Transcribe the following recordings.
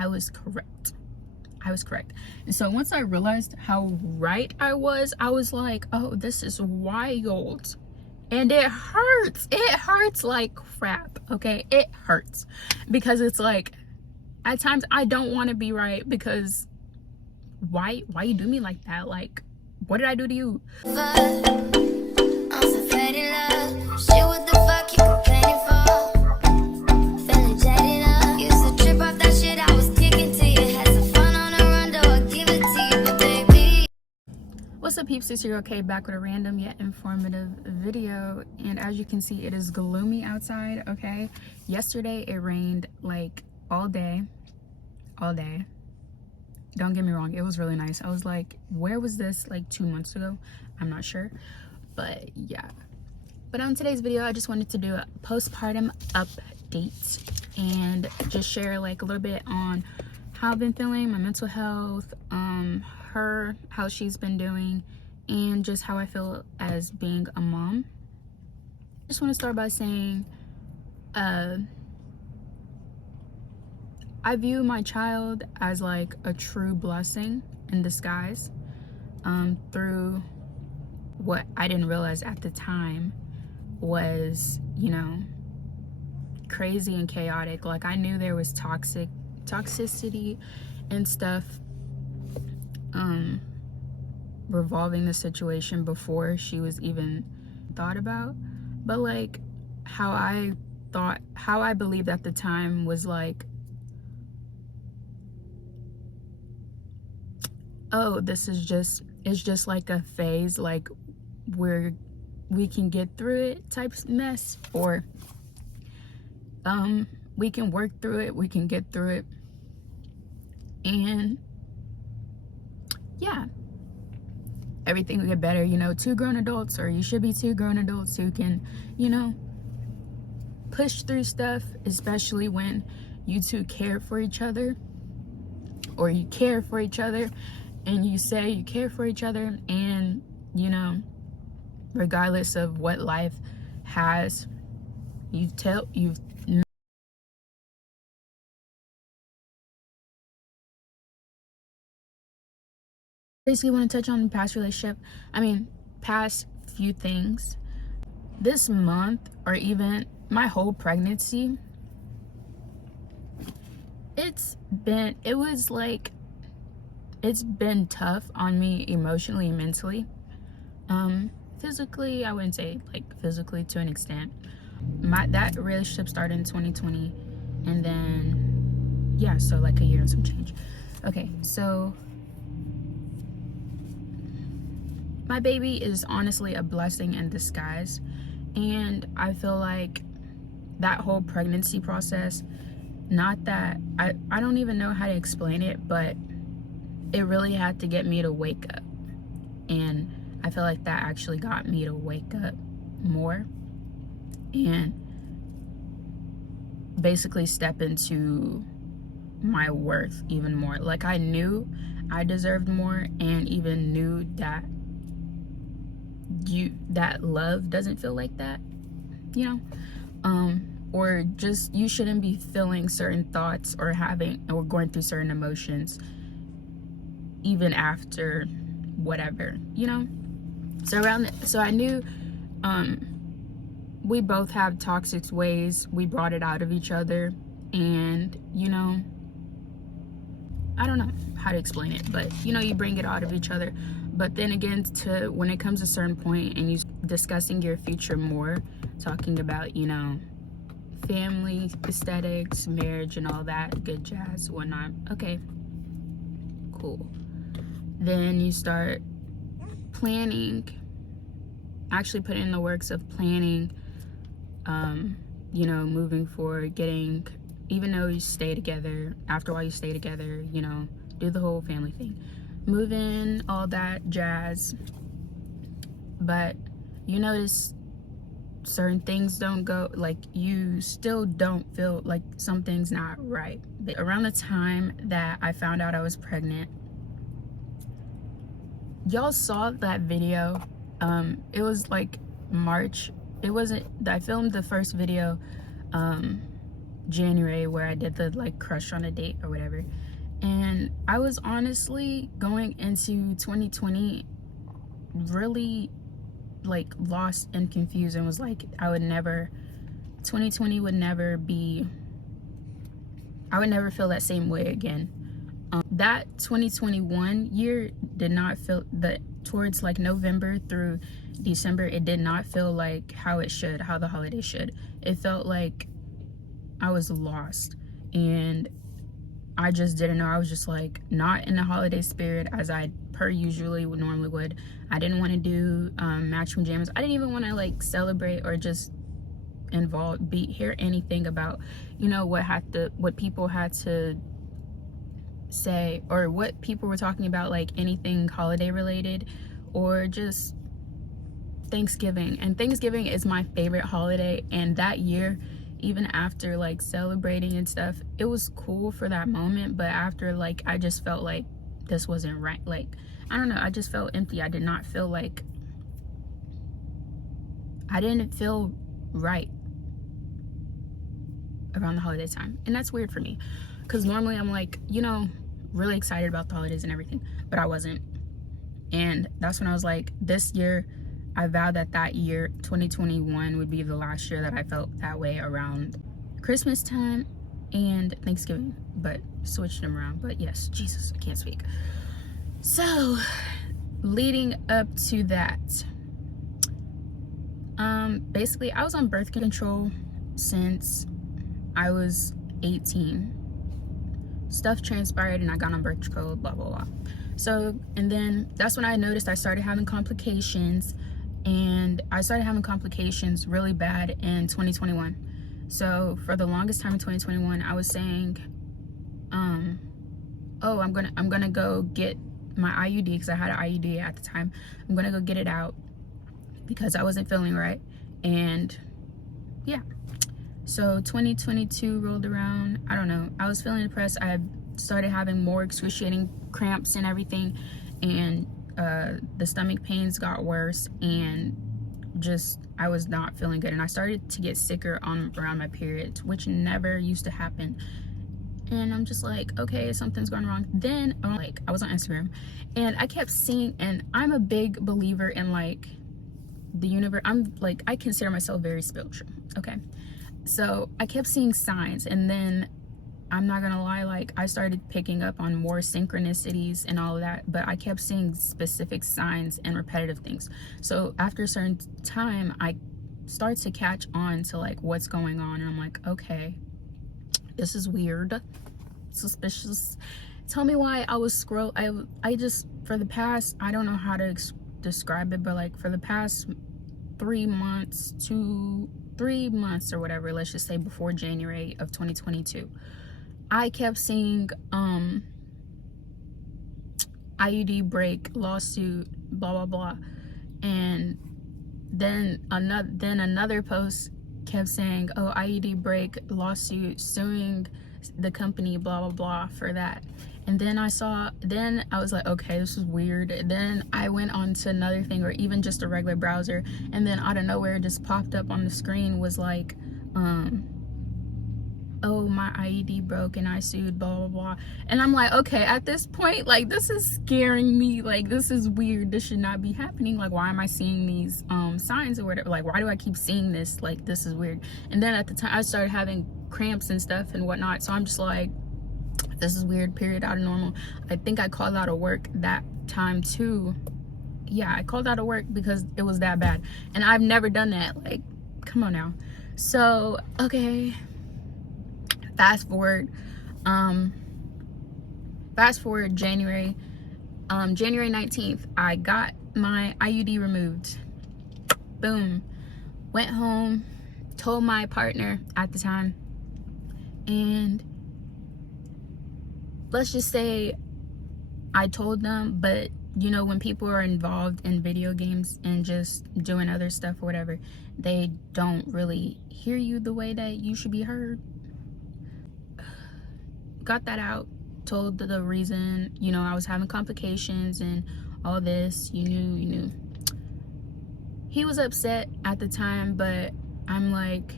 I was correct. I was correct. And so once I realized how right I was like, oh, this is wild. And it hurts. It hurts like crap, okay? It hurts. Because it's like, at times I don't want to be right, because why you do me like that? Like, what did I do to you? What's up, peeps? It's your okay, back with a random yet informative video. And as you can see, it is gloomy outside, okay? Yesterday it rained like all day. Don't get me wrong, it was really nice. I was like, where was this like 2 months ago? I'm not sure, but yeah. But on today's video, I just wanted to do a postpartum update and just share like a little bit on how I've been feeling, my mental health, how she's been doing, and just how I feel as being a mom. I just want to start by saying I view my child as like a true blessing in disguise, through what I didn't realize at the time was, you know, crazy and chaotic. Like, I knew there was toxicity and stuff revolving the situation before she was even thought about, but like how I believed at the time was like, oh, it's just like a phase, like we can get through it type mess, or we can work through it, we can get through it. And yeah, everything will get better, you know, two grown adults, or you should be two grown adults who can, you know, push through stuff, especially when you two care for each other, or you care for each other, and you say you care for each other, and, you know, regardless of what life has, basically want to touch on the past relationship. I mean, past few things. This month, or even my whole pregnancy, it's been tough on me emotionally and mentally. Physically, I wouldn't say like physically to an extent. That relationship started in 2020, and then yeah, so like a year and some change. Okay, so my baby is honestly a blessing in disguise, and I feel like that whole pregnancy process, not that I don't even know how to explain it, but it really had to get me to wake up. And I feel like that actually got me to wake up more and basically step into my worth even more. Like, I knew I deserved more, and even knew that that love doesn't feel like that, you know, or just you shouldn't be feeling certain thoughts or going through certain emotions even after whatever, you know. So I knew we both have toxic ways. We brought it out of each other, and, you know, I don't know how to explain it, but, you know, you bring it out of each other. But then again, when it comes to a certain point and you discussing your future more, talking about, you know, family, aesthetics, marriage, and all that good jazz, whatnot, okay, cool. Then you start planning, actually put in the works of planning, you know, moving forward, even though you stay together, after a while you stay together, you know, do the whole family thing, move in, all that jazz. But you notice certain things don't go, like, you still don't feel like something's not right. Around the time that I found out I was pregnant, y'all saw that video. It was like March. I filmed the first video January, where I did the like crush on a date or whatever. And I was honestly going into 2020 really like lost and confused, and was like, 2020 would never be, I would never feel that same way again. That 2021 year did not feel, that towards like November through December, it did not feel like how it should, how the holiday should. It felt like I was lost, and I just didn't know. I was just like not in the holiday spirit as I per usually would normally would. I didn't want to do matching pajamas. I didn't even want to like celebrate or just hear anything about, you know, what people had to say, or what people were talking about, like anything holiday related, or just Thanksgiving. And Thanksgiving is my favorite holiday, and that year, even after like celebrating and stuff, it was cool for that moment, but after, like, I just felt like this wasn't right. Like, I don't know, I just felt empty. I did not feel like, I didn't feel right around the holiday time. And that's weird for me, because normally I'm like, you know, really excited about the holidays and everything, but I wasn't. And that's when I was like, this year, I vowed that year, 2021, would be the last year that I felt that way around Christmas time and Thanksgiving, but switched them around. But yes, Jesus, I can't speak. So, leading up to that, basically, I was on birth control since I was 18. Stuff transpired and I got on birth control, blah, blah, blah. So, and then that's when I noticed I started having complications, and I started having complications really bad in 2021. So for the longest time in 2021, I was saying, oh, I'm gonna go get my IUD, because I had an IUD at the time. I'm gonna go get it out because I wasn't feeling right. And yeah, so 2022 rolled around. I don't know, I was feeling depressed. I had started having more excruciating cramps and everything, and the stomach pains got worse, and just I was not feeling good, and I started to get sicker around my periods, which never used to happen. And I'm just like, okay, something's going wrong. Then like, I was on Instagram, and I kept seeing, and I'm a big believer in like the universe. I'm like, I consider myself very spiritual, okay? So I kept seeing signs, and then I'm not gonna lie, like, I started picking up on more synchronicities and all of that, but I kept seeing specific signs and repetitive things. So after a certain time, I start to catch on to like what's going on, and I'm like, okay, this is weird, suspicious. Tell me why. I was I just, for the past, I don't know how to describe it, but like for the past 3 months or whatever, let's just say before January of 2022, I kept seeing IUD break, lawsuit, blah blah blah, and then another post kept saying, oh, IUD break, lawsuit, suing the company, blah blah blah, for that. And then I was like, okay, this is weird. Then I went on to another thing, or even just a regular browser, and then out of nowhere it just popped up on the screen, was like, oh, my IUD broke and I sued, blah blah blah. And I'm like, okay, at this point, like, this is scaring me. Like, this is weird. This should not be happening. Like, why am I seeing these signs or whatever? Like, why do I keep seeing this? Like, this is weird. And then at the time I started having cramps and stuff and whatnot, so I'm just like, this is weird, period, out of normal. I think I called out of work that time too. Yeah, I called out of work because it was that bad, and I've never done that. Like, come on now. So okay, fast forward January 19th, I got my IUD removed. Boom. Went home, told my partner at the time, and let's just say I told them, but you know, when people are involved in video games and just doing other stuff or whatever, they don't really hear you the way that you should be heard. Got that out, told the reason, you know, I was having complications and all this. You knew. He was upset at the time, but I'm like,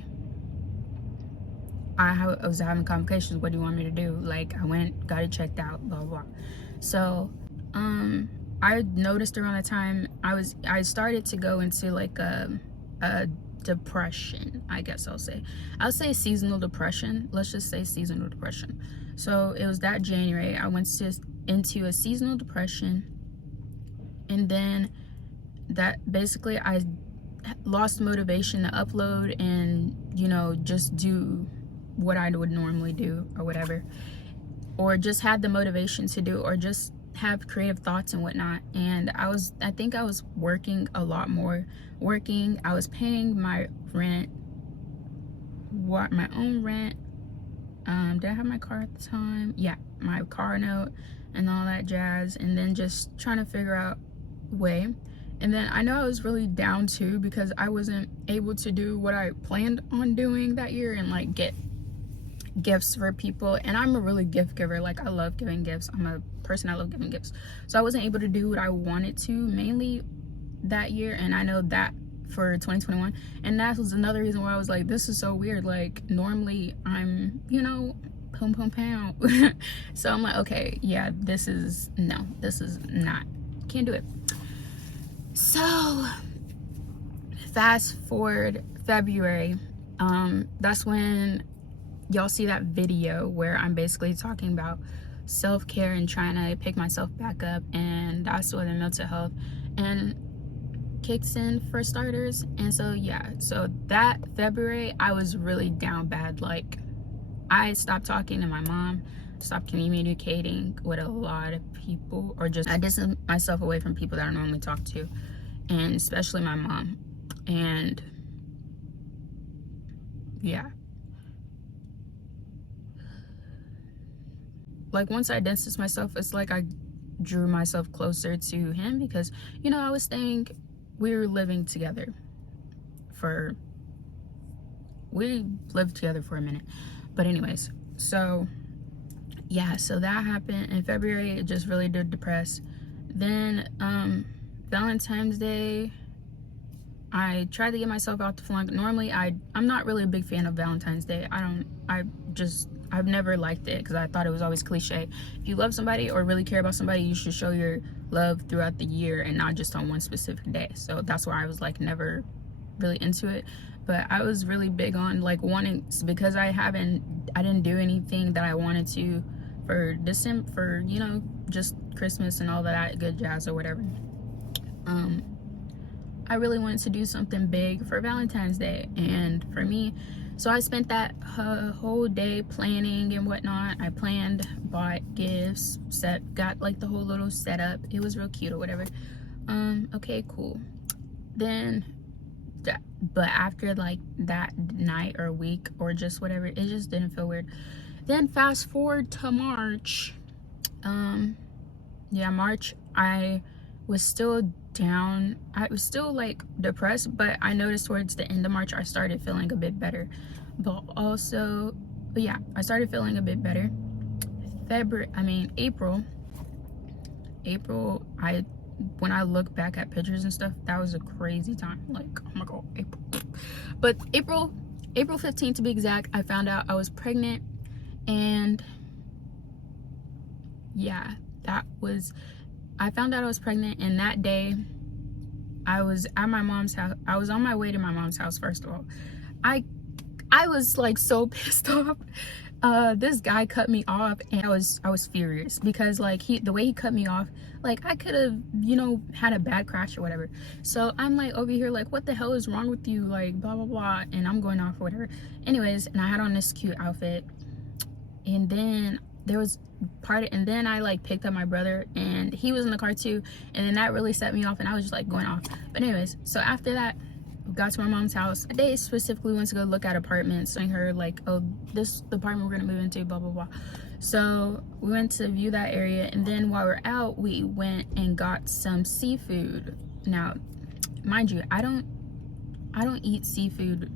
I was having complications. What do you want me to do? Like, I went, got it checked out, blah blah. So I noticed around the time I started to go into like a depression, I guess I'll say seasonal depression. Let's just say seasonal depression. So it was that January I went into a seasonal depression, and then that basically I lost motivation to upload and, you know, just do what I would normally do or whatever, or just had the motivation to do, or just have creative thoughts and whatnot. And I think I was working a lot more. I was paying my rent, my own rent. Did I have my car at the time? Yeah, my car note and all that jazz, and then just trying to figure out a way. And then I know I was really down too, because I wasn't able to do what I planned on doing that year and like get gifts for people. And I'm a really gift giver. Like, I love giving gifts. I'm a person, I love giving gifts. So I wasn't able to do what I wanted to mainly that year, and I know that for 2021. And that was another reason why I was like, this is so weird. Like, normally I'm, you know, pum pum pound. So I'm like, okay, yeah, this is not, can't do it. So fast forward February, that's when y'all see that video where I'm basically talking about self-care and trying to pick myself back up, and that's when the mental health and kicks in for starters. And so yeah, so that February I was really down bad. Like, I stopped talking to my mom, stopped communicating with a lot of people, or just I distanced myself away from people that I normally talk to, and especially my mom. And yeah, like, once I distanced myself, it's like I drew myself closer to him, because, you know, I was staying, we were living together we lived together for a minute. But anyways, so yeah, so that happened in February. It just really did depress. Then Valentine's Day, I tried to get myself out to flunk. Normally I'm not really a big fan of Valentine's Day. I've never liked it, because I thought it was always cliche. If you love somebody or really care about somebody, you should show your love throughout the year and not just on one specific day. So that's why I was like never really into it. But I was really big on like wanting, because I didn't do anything that I wanted to for December, for, you know, just Christmas and all that good jazz or whatever. I really wanted to do something big for Valentine's Day, and for me, so I spent that whole day planning and whatnot. I planned, bought gifts, got like the whole little setup. It was real cute or whatever. Okay, cool. Then, but after like that night or week or just whatever, it just didn't feel weird. Then fast forward to March. Yeah, March, I was still down. I was still like depressed, but I noticed towards the end of March I started feeling a bit better. But yeah, I started feeling a bit better. April, when I look back at pictures and stuff, that was a crazy time. Like, oh my god, April. But April 15th to be exact, I found out I was pregnant. And yeah, I found out I was pregnant, and that day I was at my mom's house. I was on my way to my mom's house. First of all, I was like so pissed off. This guy cut me off, and I was furious, because like the way he cut me off, like I could have, you know, had a bad crash or whatever. So I'm like over here like, what the hell is wrong with you, like blah blah blah, and I'm going off or whatever. Anyways, and I had on this cute outfit, and then there was and then I like picked up my brother, and he was in the car too, and then that really set me off, and I was just like going off. But anyways, so after that, got to my mom's house. They specifically went to go look at apartments, showing her like, oh, this the apartment we're gonna move into, blah blah blah. So we went to view that area, and then while we're out, we went and got some seafood. Now, mind you, I don't eat seafood,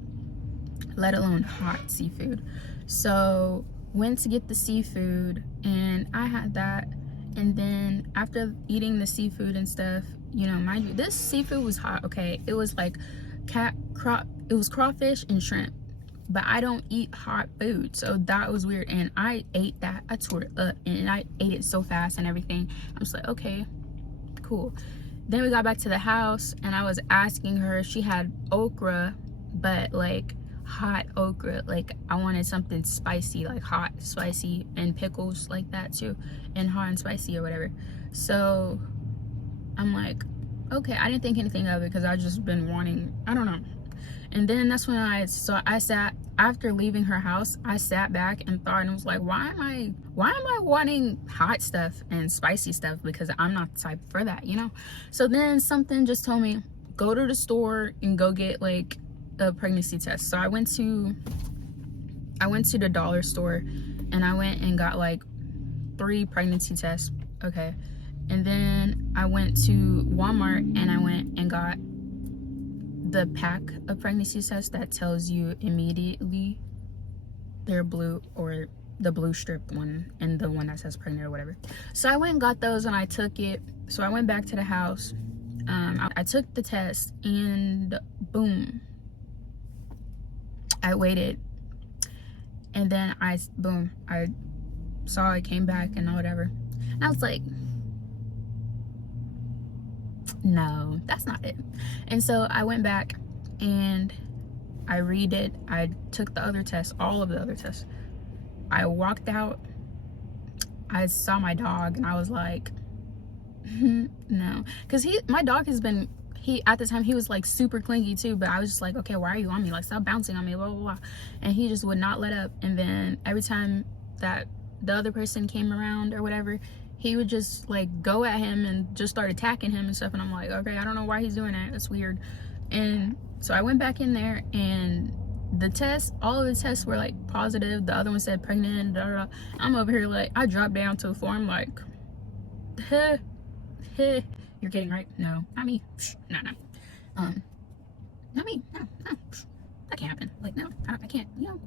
let alone hot seafood. So went to get the seafood, and I had that. And then after eating the seafood and stuff, you know, mind you, this seafood was hot. Okay, it was like it was crawfish and shrimp. but I don't eat hot food, so that was weird. And I ate that, I tore it up, and I ate it so fast and everything. I was like, okay, cool. Then we got back to the house, and I was asking her if she had okra, but like hot okra. Like I wanted something spicy, like hot, spicy, and pickles like that too, and hot and spicy or whatever. So I'm like, okay, I didn't think anything of it because I just been wanting, I don't know. And then that's when I sat, after leaving her house, I sat back and thought, and was like, why am I wanting hot stuff and spicy stuff? Because I'm not the type for that, you know? So then something just told me, go to the store and go get like a pregnancy test. So I went to the dollar store, and I went and got like 3 pregnancy tests. Okay. And then I went to Walmart, and I went and got the pack of pregnancy tests that tells you immediately they're blue, or the blue strip one and the one that says pregnant or whatever. So I went and got those, and I took it. So I went back to the house. I took the test, and boom, I waited, and then I saw it came back and whatever, and I was like, no, that's not it. And so I went back and I read it. I took the other tests, all of the other tests. I walked out, I saw my dog, and I was like, no, because my dog has been, at the time he was like super clingy too, but I was just like, okay, why are you on me? Like, stop bouncing on me, blah blah blah. And he just would not let up. And then every time that the other person came around or whatever, he would just like go at him and just start attacking him and stuff. And I'm like, okay, I don't know why he's doing that, it's weird. And so I went back in there, and the tests, all of the tests were like positive. The other one said pregnant, blah, blah. I'm over here like, I dropped down to the floor. I'm like, heh, heh. You're kidding, right? No, not me. No, not me. No, that can't happen. Like, no, I can't. You know,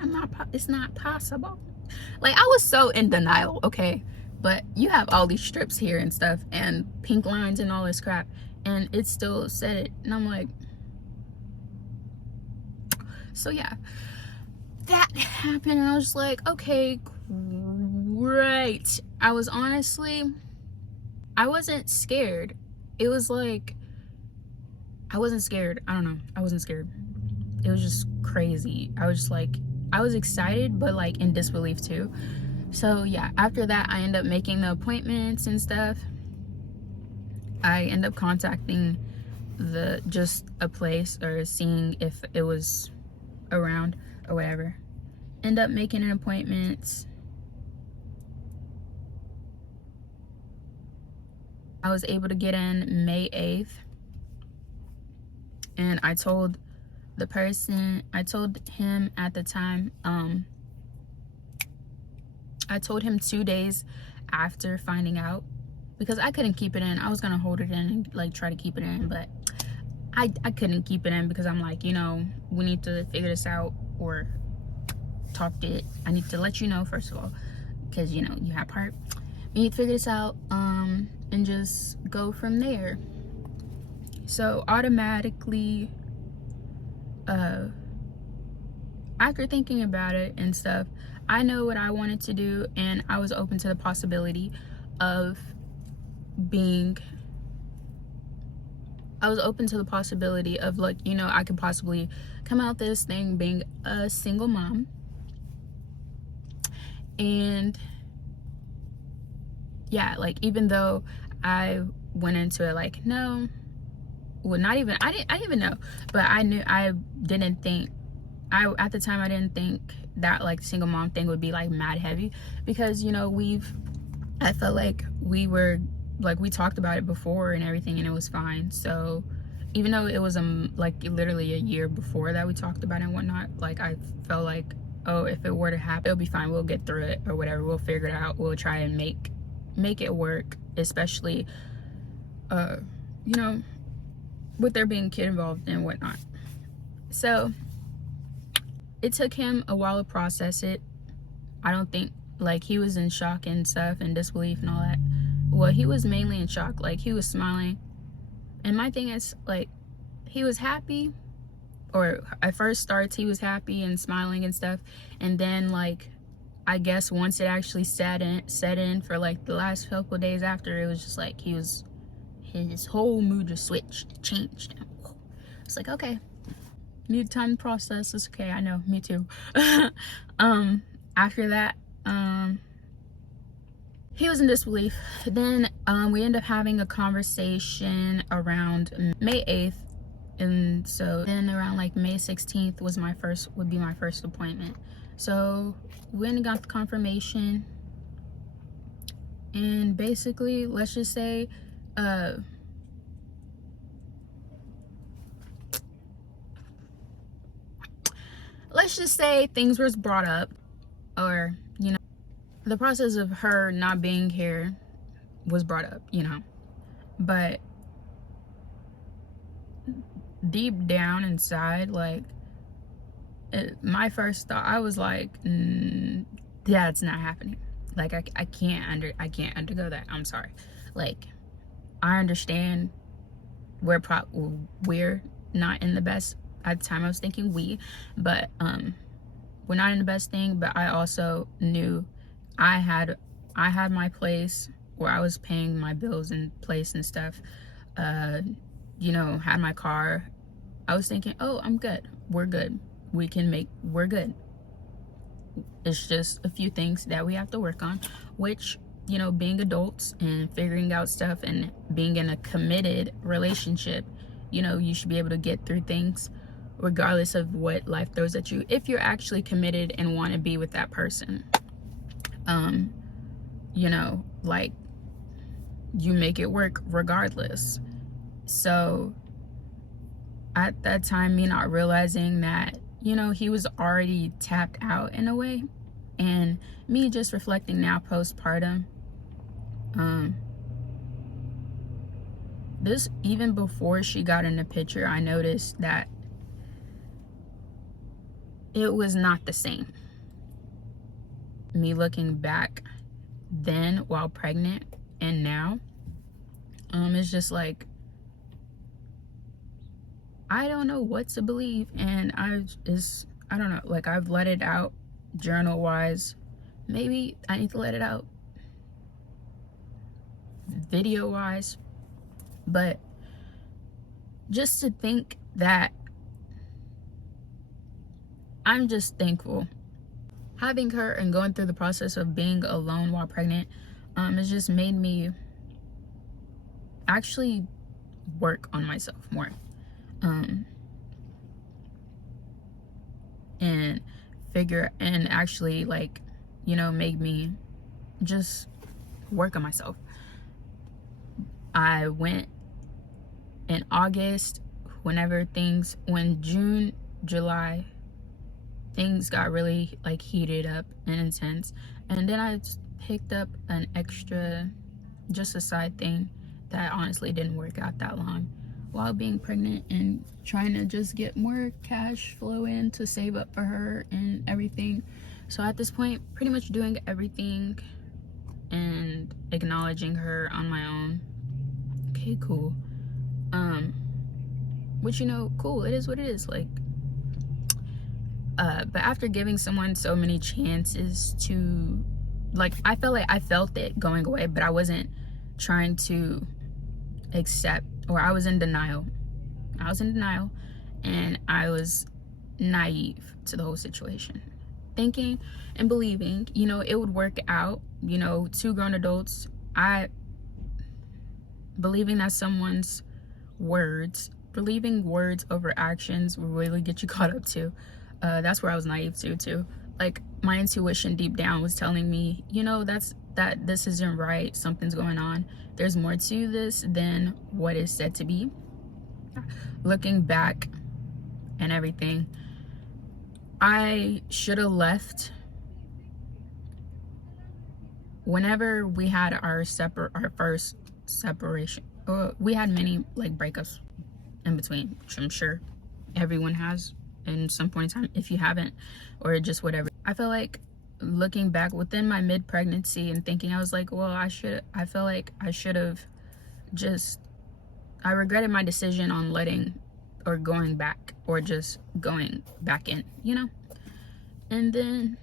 I'm not. It's not possible. Like, I was so in denial. Okay, but you have all these strips here and stuff, and pink lines and all this crap, and it still said it, and I'm like, so yeah, that happened, and I was just like, okay, great. I wasn't scared. It was like, I wasn't scared. I don't know. I wasn't scared. It was just crazy. I was just like, I was excited, but like in disbelief too. So yeah, after that, I ended up making the appointments and stuff. I ended up contacting just a place, or seeing if it was around or whatever. End up making an appointment. I was able to get in May 8th, and I told him at the time, I told him 2 days after finding out, because I couldn't keep it in. I was gonna hold it in and like try to keep it in, but I couldn't keep it in, because I'm like, you know, we need to figure this out, or talk to it. I need to let you know, first of all, because, you know, you have part. We need to figure this out, and just go from there. So automatically, after thinking about it and stuff, I know what I wanted to do, and I was open to the possibility of like, you know, I could possibly come out this thing being a single mom. And yeah, like, even though I went into it like, no, well, not even, I didn't even know, but I knew, at the time I didn't think that like single mom thing would be like mad heavy, because, you know, I felt like we talked about it before and everything, and it was fine. So even though it was like literally a year before that we talked about it and whatnot, like, I felt like, oh, if it were to happen, it'll be fine, we'll get through it or whatever, we'll figure it out, we'll try and make it work, especially you know, with there being a kid involved and whatnot. So it took him a while to process it. I don't think, like, he was in shock and stuff and disbelief and all that. Well, he was mainly in shock. Like, he was smiling, and my thing is, like, he was happy or at first starts, he was happy and smiling and stuff, and then like I guess once it actually set in for like the last couple days after, it was just like his whole mood just changed. It's like, okay, need time to process. It's okay, I know, me too. After that, he was in disbelief. Then we ended up having a conversation around May 8th, and so then around like May 16th would be my first appointment. So we went and got the confirmation, and basically, let's just say things was brought up, or you know, the process of her not being here was brought up, you know, but deep down inside, like my first thought, I was like, that's not happening. Like I can't undergo that. I'm sorry. Like, I understand we're not in the best. At the time I was thinking but we're not in the best thing. But I also knew I had my place where I was paying my bills in place and stuff. You know, had my car. I was thinking, oh, I'm good. We're good. We're good. It's just a few things that we have to work on, which, you know, being adults and figuring out stuff and being in a committed relationship, you know, you should be able to get through things regardless of what life throws at you, if you're actually committed and want to be with that person. You know, like, you make it work regardless. So at that time, me not realizing that, you know, he was already tapped out in a way, and me just reflecting now postpartum, this, even before she got in the picture, I noticed that it was not the same. Me looking back then while pregnant and now, it's just like, I don't know what to believe. And I don't know, like, I've let it out journal wise. Maybe I need to let it out video wise. But just to think that, I'm just thankful. Having her and going through the process of being alone while pregnant, has just made me actually work on myself more. And figure, and actually, like, you know, make me just work on myself. I went in August, when June, July, things got really like heated up and intense, and then I picked up an extra, just a side thing that honestly didn't work out that long while being pregnant, and trying to just get more cash flow in to save up for her and everything. So at this point, pretty much doing everything and acknowledging her on my own. Okay, cool. Which, you know, cool, it is what it is. Like, but after giving someone so many chances to, like, I felt it going away, but I wasn't trying to accept, or I was in denial, and I was naive to the whole situation, thinking and believing, you know, it would work out. You know, two grown adults, believing that someone's words, believing words over actions will really get you caught up to. That's where I was naive too. Like, my intuition deep down was telling me, you know, that this isn't right, something's going on, there's more to this than what is said to be. Looking back and everything, I should have left whenever we had our first separation. We had many like breakups in between, which I'm sure everyone has in some point in time, if you haven't, or just whatever. I feel like, looking back within my mid-pregnancy and thinking, I was like, well, I feel like I should have just, I regretted my decision on letting or going back, or just going back in, you know? And then,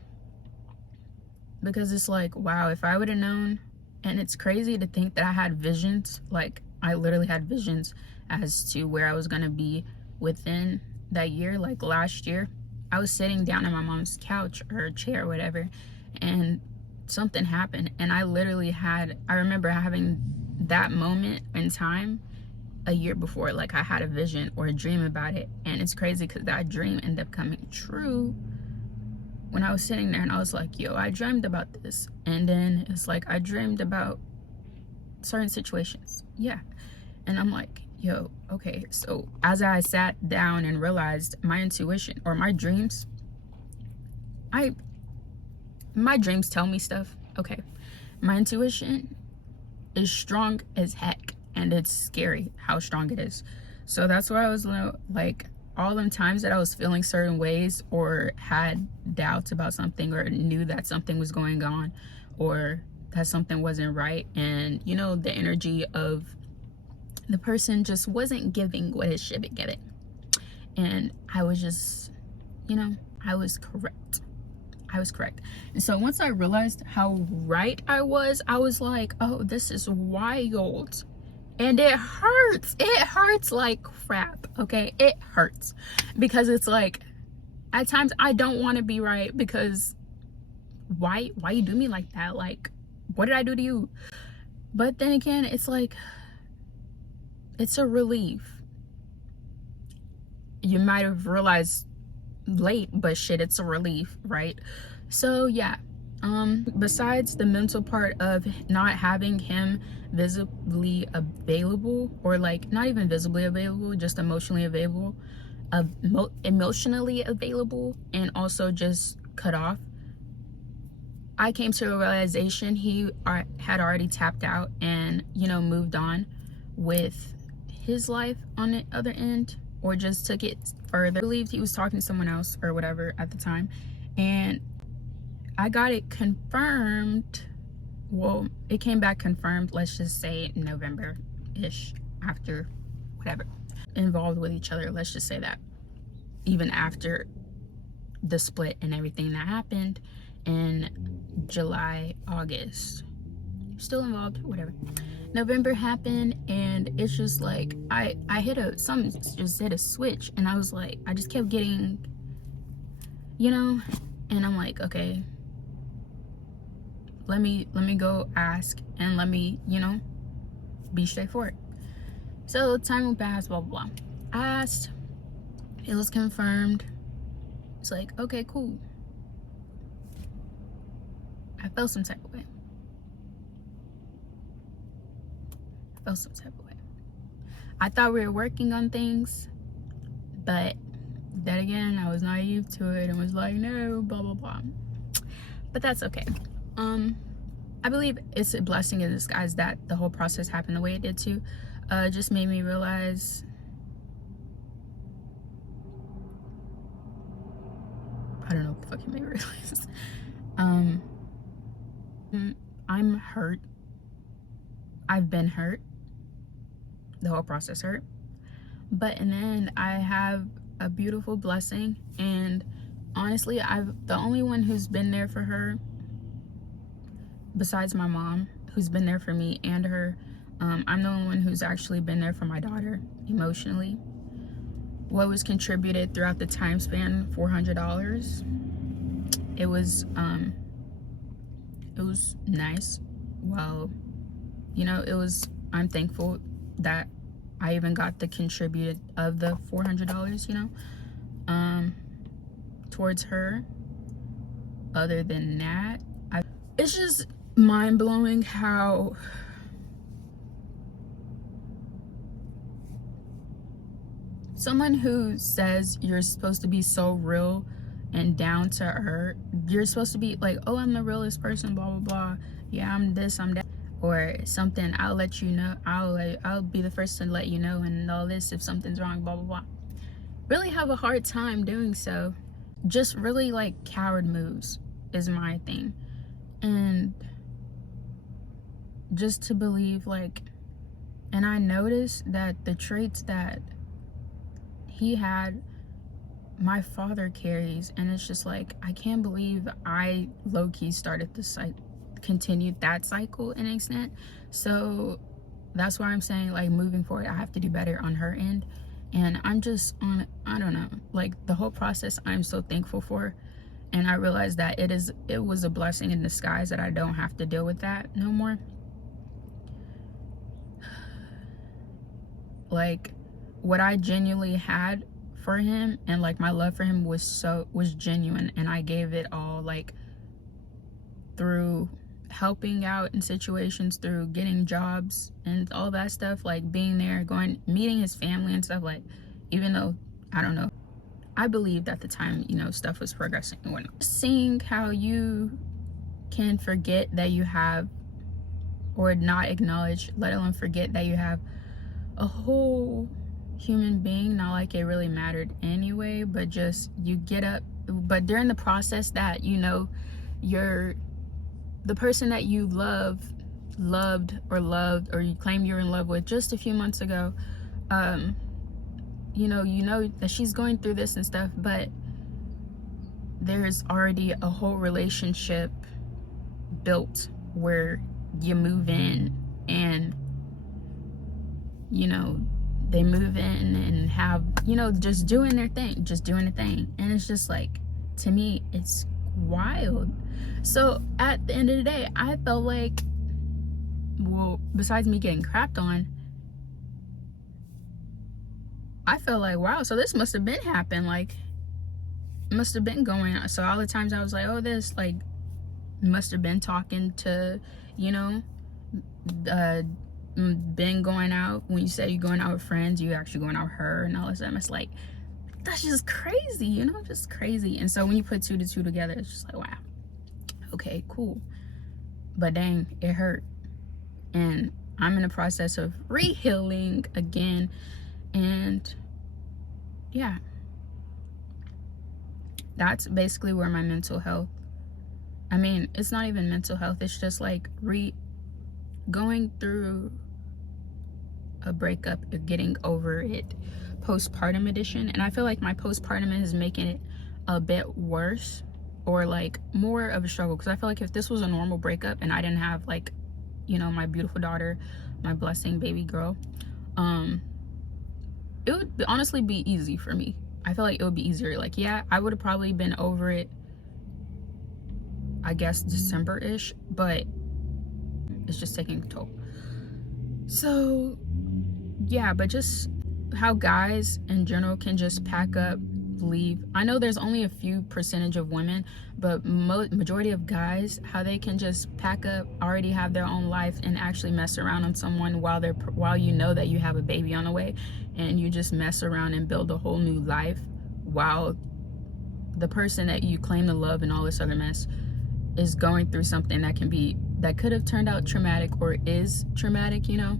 because it's like, wow, if I would have known. And it's crazy to think that I had visions, like I literally had visions as to where I was gonna be within that year. Like last year, I was sitting down on my mom's couch or chair or whatever, and something happened, and I remember having that moment in time a year before. Like I had a vision or a dream about it, and it's crazy because that dream ended up coming true when I was sitting there, and I was like, yo, I dreamed about this. And then it's like I dreamed about certain situations. Yeah. And I'm like, yo, okay. So as I sat down and realized my intuition or my dreams, my dreams tell me stuff. Okay. My intuition is strong as heck, and it's scary how strong it is. So that's why I was like, all them times that I was feeling certain ways or had doubts about something or knew that something was going on or that something wasn't right, and you know, the energy of the person just wasn't giving what it should be giving, and I was just, you know, I was correct. And so once I realized how right I was like, oh, this is wild. And it hurts like crap. Okay, it hurts because it's like at times I don't want to be right, because why you do me like that? Like, what did I do to you? But then again, it's like, it's a relief. You might have realized late, but shit, it's a relief, right? So yeah, besides the mental part of not having him visibly available, or like not even visibly available, just emotionally available, and also just cut off, I came to a realization he had already tapped out and, you know, moved on with his life on the other end, or just took it further. I believed he was talking to someone else or whatever at the time, and I got it confirmed. Well, it came back confirmed, let's just say November-ish, after whatever, involved with each other, let's just say that. Even after the split and everything that happened in July, August, still involved, whatever. November happened, and it's just like I something just hit a switch, and I was like, I just kept getting, you know, and I'm like, okay, let me go ask, and let me, you know, be straightforward. So time will pass, blah blah blah. I asked, it was confirmed. It's like, okay, cool. I felt some type of way. I thought we were working on things, but then again, I was naive to it and was like, no, blah blah blah. But that's okay. I believe it's a blessing in disguise that the whole process happened the way it did too. It just made me realize, I don't know what the fuck it made me realize. I'm hurt. I've been hurt. The whole process hurt. But in the end, I have a beautiful blessing, and honestly, the only one who's been there for her, besides my mom, who's been there for me and her, I'm the only one who's actually been there for my daughter emotionally. What was contributed throughout the time span, $400. It was nice. Well, you know, I'm thankful that I even got the contributed of the $400, you know, towards her. Other than that, it's just mind-blowing how someone who says you're supposed to be so real and down to earth, you're supposed to be like, oh, I'm the realest person, blah blah blah, yeah, I'm this, I'm that, or something, I'll let you know, I'll be the first to let you know, and all this if something's wrong, blah blah blah. Really have a hard time doing so. Just really like coward moves is my thing. And just to believe, like, and I noticed that the traits that he had my father carries, and it's just like, I can't believe I low-key started this continued that cycle in an extent. So that's why I'm saying, like, moving forward, I have to do better on her end. And I'm just on, I don't know, like, the whole process I'm so thankful for. And I realized that it was a blessing in disguise that I don't have to deal with that no more. Like, what I genuinely had for him, and like my love for him was genuine, and I gave it all, like, through helping out in situations, through getting jobs and all that stuff, like being there, meeting his family and stuff. Like, even though, I don't know, I believed at the time, you know, stuff was progressing and whatnot. Seeing how you can forget that you have, or not acknowledge, let alone forget that you have a whole human being, not like it really mattered anyway, but just you get up, but during the process that, you know, the person that you loved, or you claim you're in love with just a few months ago, you know that she's going through this and stuff, but there's already a whole relationship built where you move in, and, you know, they move in and have, you know, just doing their thing, and it's just like, to me, it's wild. So at the end of the day, I felt like, well, besides me getting crapped on, I felt like, wow, so this must have been happening, like, must have been going on. So all the times I was like, oh, this, like, must have been talking to, you know, been going out. When you say you're going out with friends, you actually going out with her and all this stuff. It's like, that's just crazy, you know, just crazy. And so when you put 2 to 2 together, it's just like, wow, okay, cool. But dang, it hurt. And I'm in the process of re-healing again. And yeah, that's basically where my mental health, I mean, it's not even mental health, it's just like going through a breakup, or getting over it, postpartum edition. And I feel like my postpartum is making it a bit worse, or like more of a struggle, because I feel like if this was a normal breakup and I didn't have, like, you know, my beautiful daughter, my blessing baby girl, it would honestly be easy for me. I feel like it would be easier. Like, yeah, I would have probably been over it, I guess, December-ish, but it's just taking a toll. So yeah, but just how guys in general can just pack up, leave. I know there's only a few percentage of women, but majority of guys, how they can just pack up, already have their own life, and actually mess around on someone while you know that you have a baby on the way, and you just mess around and build a whole new life while the person that you claim to love and all this other mess is going through something that could have turned out traumatic, or is traumatic, you know,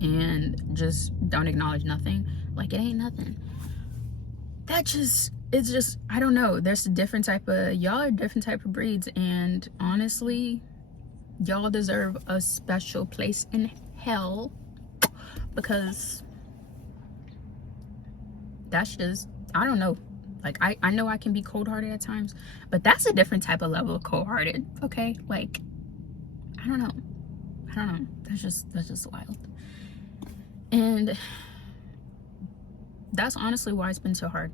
and just don't acknowledge nothing, like it ain't nothing. It's just, I don't know, there's a different type of, y'all are different type of breeds, and honestly, y'all deserve a special place in hell, because that's just, I don't know, like, I know I can be cold-hearted at times, but that's a different type of level of cold-hearted, okay? Like, I don't know, that's just wild. And that's honestly why it's been so hard.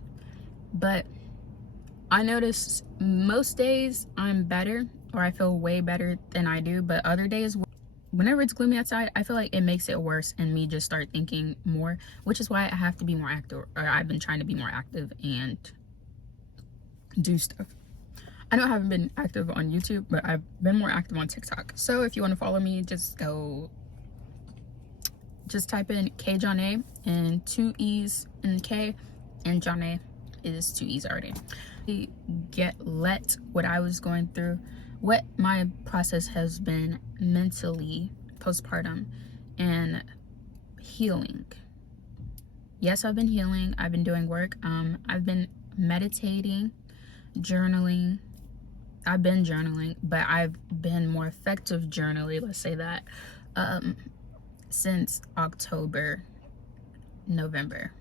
But I notice most days I'm better, or I feel way better than I do, but other days, whenever it's gloomy outside, I feel like it makes it worse, and me just start thinking more, which is why I have to be more active, or I've been trying to be more active and do stuff. I know I haven't been active on YouTube, but I've been more active on TikTok. So if you want to follow me, just type in Kaejonee, and 2 E's and K, and Jonee is 2 E's already. Let what I was going through, what my process has been mentally postpartum, and healing. Yes, I've been healing. I've been doing work. I've been meditating, journaling. I've been journaling, but I've been more effective journaling, let's say that, since October, November.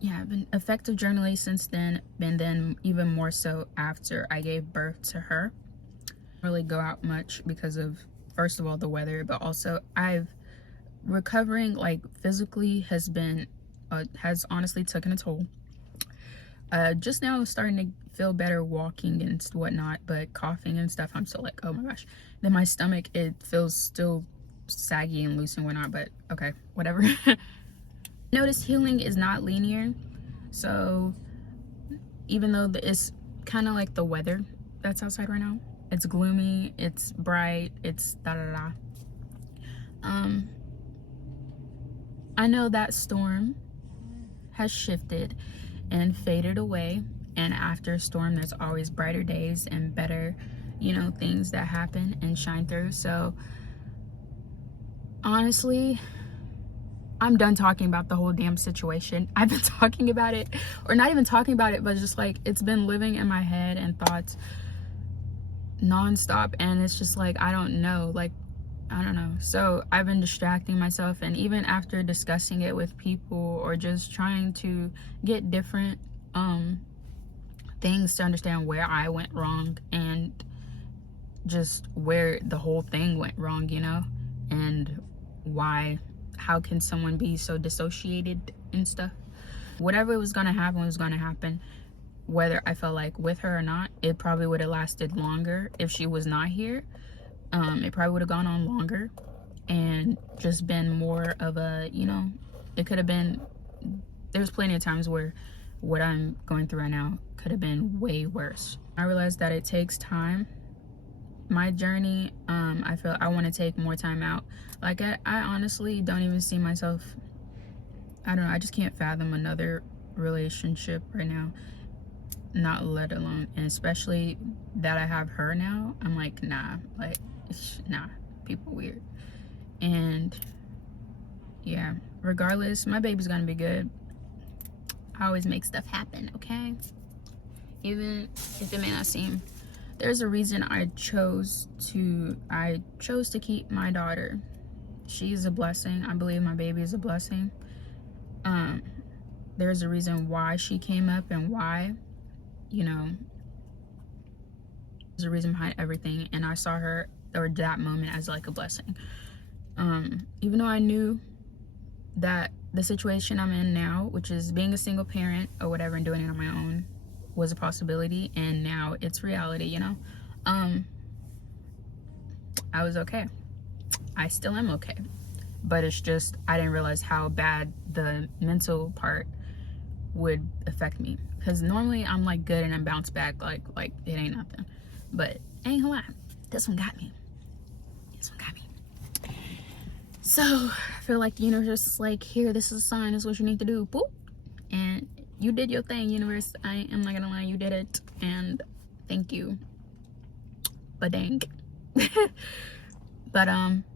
yeah, I've been effective journaling since then, and then even more so after I gave birth to her. Really go out much because of, first of all, the weather, but also I've recovering like physically has honestly taken a toll. Just now starting to feel better walking and whatnot, but coughing and stuff, I'm still like, oh my gosh. Then my stomach, it feels still saggy and loose and whatnot, but okay, whatever. Notice healing is not linear. So even though it's kind of like the weather that's outside right now, it's gloomy, it's bright, it's da da da. I know that storm has shifted and faded away, and after a storm there's always brighter days and better, you know, things that happen and shine through. So honestly, I'm done talking about the whole damn situation. I've been talking about it, or not even talking about it, but just like it's been living in my head and thoughts nonstop, and it's just like I don't know. So I've been distracting myself, and even after discussing it with people or just trying to get different things to understand where I went wrong and just where the whole thing went wrong, you know, and how can someone be so dissociated and stuff. Whatever was gonna happen was gonna happen, whether I felt like with her or not. It probably would have lasted longer if she was not here. It probably would have gone on longer and just been more of a, you know, it could have been, there's plenty of times where what I'm going through right now could have been way worse. I realized that it takes time. My journey, I feel I want to take more time out. Like I honestly don't even see myself, I don't know, I just can't fathom another relationship right now, not let alone, and especially that I have her now. I'm like, nah, people weird. And yeah, regardless, my baby's gonna be good. I always make stuff happen, okay? Even if it may not seem. There's a reason I chose to keep my daughter. She's a blessing. I believe my baby is a blessing. There's a reason why she came up and why, you know, there's a reason behind everything, and I saw her, or that moment, as like a blessing. Even though I knew that the situation I'm in now, which is being a single parent or whatever and doing it on my own, was a possibility, and now it's reality, you know. I was okay. I still am okay, but it's just I didn't realize how bad the mental part would affect me, because normally I'm like good and I bounce back like it ain't nothing, but ain't gonna lie, this one got me. So I feel like the universe is like, here, this is a sign, this is what you need to do, boop, and you did your thing, universe. I am not gonna lie, you did it, and thank you. But dang. But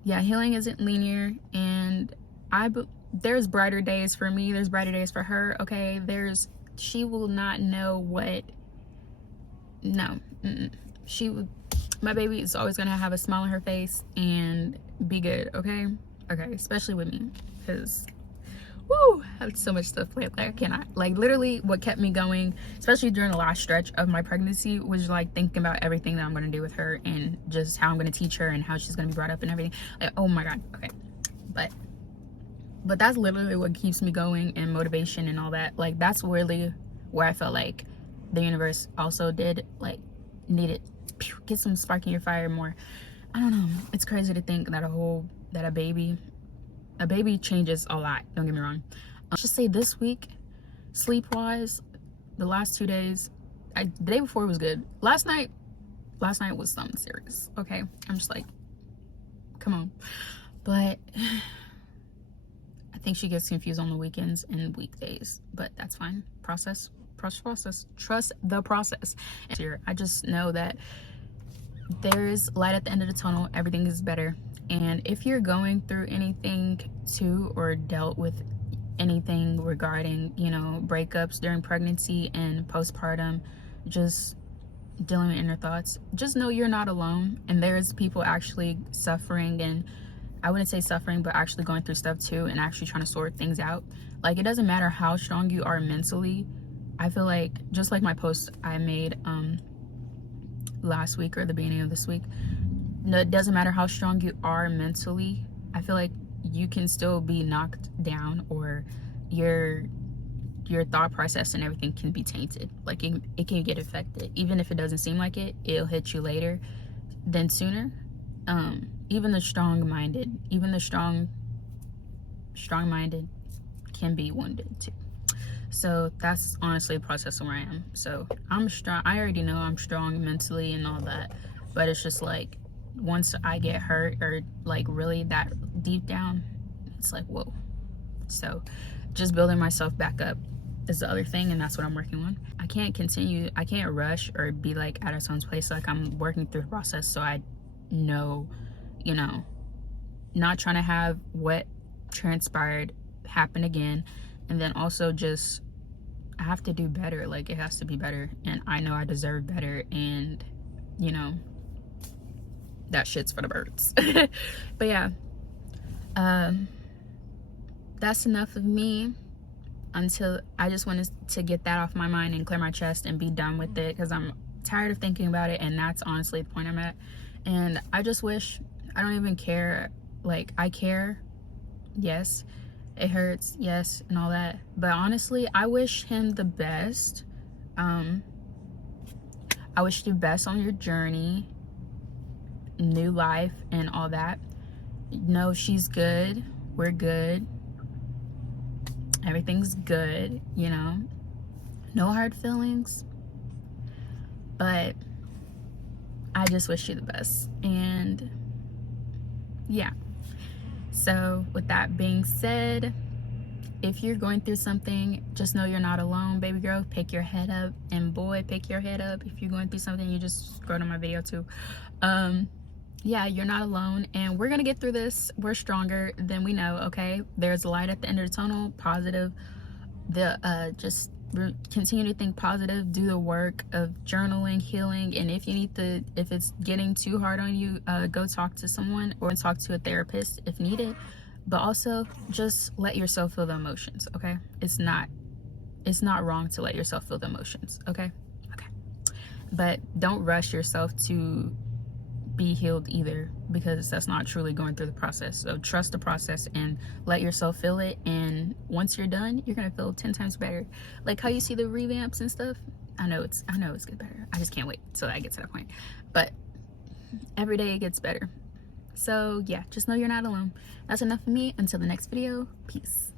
yeah, healing isn't linear, and there's brighter days for me, there's brighter days for her, okay? She will not know what, no, my baby is always gonna have a smile on her face and be good, okay? Okay, especially with me, because woo, I have so much stuff planned. Like I cannot, like literally what kept me going, especially during the last stretch of my pregnancy, was like thinking about everything that I'm gonna do with her and just how I'm gonna teach her and how she's gonna be brought up and everything. Like, oh my god, okay. But that's literally what keeps me going, and motivation and all that. Like that's really where I felt like the universe also did like needed get some spark in your fire more. I don't know, it's crazy to think that a baby changes a lot, don't get me wrong. Let's just say this week, sleep wise, the last 2 days, the day before was good. Last night was something serious, okay? I'm just like, come on. But I think she gets confused on the weekends and weekdays, but that's fine. Trust the process. And I just know that there's light at the end of the tunnel. Everything is better. And if you're going through anything too, or dealt with anything regarding, you know, breakups during pregnancy and postpartum, just dealing with inner thoughts, just know you're not alone, and there's people actually suffering and I wouldn't say suffering, but actually going through stuff too, and actually trying to sort things out. Like, it doesn't matter how strong you are mentally. I feel like, just like my post I made last week or the beginning of this week, no, it doesn't matter how strong you are mentally. I feel like you can still be knocked down, or your thought process and everything can be tainted. Like, it can get affected. Even if it doesn't seem like it, it'll hit you later than sooner. Even the strong-minded can be wounded too. So that's honestly a process of where I am. So I'm strong. I already know I'm strong mentally and all that, but it's just like, once I get hurt, or like really that deep down, it's like, whoa. So just building myself back up is the other thing, and that's what I'm working on. I can't rush or be like at someone's place. Like, I'm working through the process, so I know, you know, not trying to have what transpired happen again. And then also, just, I have to do better. Like, it has to be better, and I know I deserve better, and you know, that shit's for the birds. But yeah, that's enough of me. Until I just wanted to get that off my mind and clear my chest and be done with it, because I'm tired of thinking about it, and that's honestly the point I'm at. And I just wish, I don't even care. Like, I care, yes, it hurts, yes, and all that, but honestly, I wish him the best. I wish you the best on your journey, new life, and all that. No, she's good, we're good, everything's good, you know, no hard feelings. But I just wish you the best. And yeah, so with that being said, if you're going through something, just know you're not alone, baby girl. Pick your head up, and boy, pick your head up. If you're going through something, you just scroll to my video too. Yeah, you're not alone, and we're gonna get through this. We're stronger than we know, okay? There's a light at the end of the tunnel, positive. Just continue to think positive, do the work of journaling, healing, and if it's getting too hard on you, go talk to someone or talk to a therapist if needed. But also, just let yourself feel the emotions, okay? It's not wrong to let yourself feel the emotions, okay? But don't rush yourself to be healed either, because that's not truly going through the process. So trust the process and let yourself feel it, and once you're done, you're gonna feel 10 times better. Like how you see the revamps and stuff. I know it's get better. I just can't wait till I get to that point. But every day it gets better. So yeah, just know you're not alone. That's enough for me. Until the next video, peace.